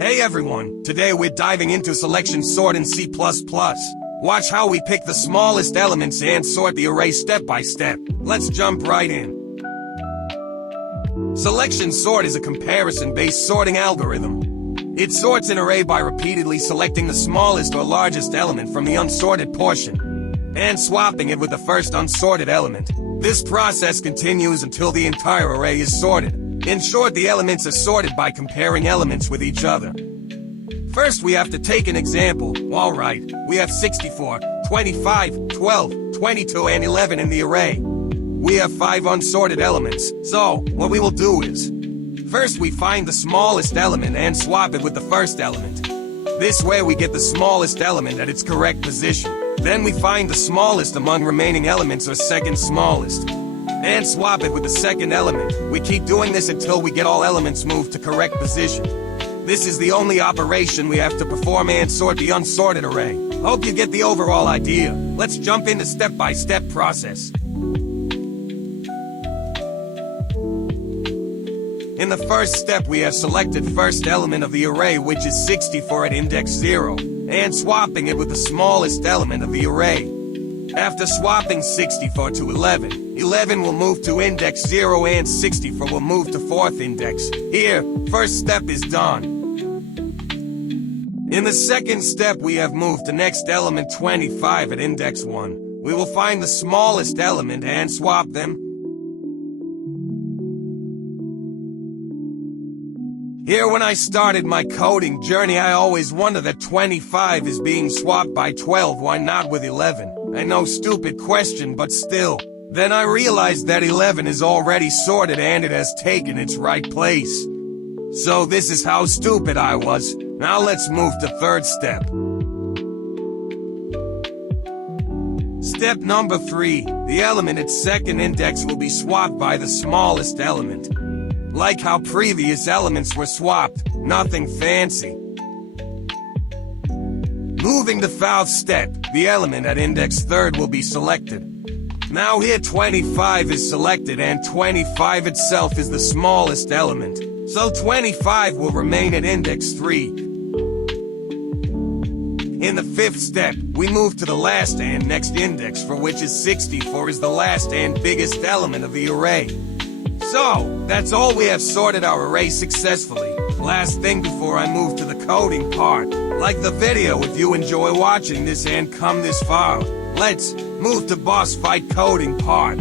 Hey everyone, today we're diving into selection sort in C++. Watch how we pick the smallest elements and sort the array step by step. Let's jump right in. Selection sort is a comparison-based sorting algorithm. It sorts an array by repeatedly selecting the smallest or largest element from the unsorted portion and swapping it with the first unsorted element. This process continues until the entire array is sorted. In short, the elements are sorted by comparing elements with each other. First, we have to take an example. Alright, we have 64, 25, 12, 22, and 11 in the array. We have 5 unsorted elements, so what we will do is, first we find the smallest element and swap it with the first element. This way we get the smallest element at its correct position. Then we find the smallest among remaining elements or second smallest, and swap it with the second element. We keep doing this until we get all elements moved to correct position. This is the only operation we have to perform and sort the unsorted array. Hope you get the overall idea. Let's jump into step-by-step process. In the first step, we have selected first element of the array, which is 64 at index 0, and swapping it with the smallest element of the array. After swapping 64 to 11, 11 will move to index 0 and 64 will move to 4th index. Here, first step is done. In the second step, we have moved the next element 25 at index 1. We will find the smallest element and swap them. Here, when I started my coding journey, I always wondered that 25 is being swapped by 12, why not with 11? I know, stupid question, but still. Then I realized that 11 is already sorted and it has taken its right place. So this is how stupid I was. Now let's move to third step. Step number 3. The element at second index will be swapped by the smallest element. Like how previous elements were swapped, nothing fancy. Moving to fourth step, the element at index 3rd will be selected. Now here 25 is selected and 25 itself is the smallest element. So 25 will remain at index 3. In the 5th step, we move to the last and next index, for which is 64 is the last and biggest element of the array. So, that's all. We have sorted our array successfully. Last thing before I move to the coding part, like the video if you enjoy watching this and come this far. Let's move to boss fight coding part.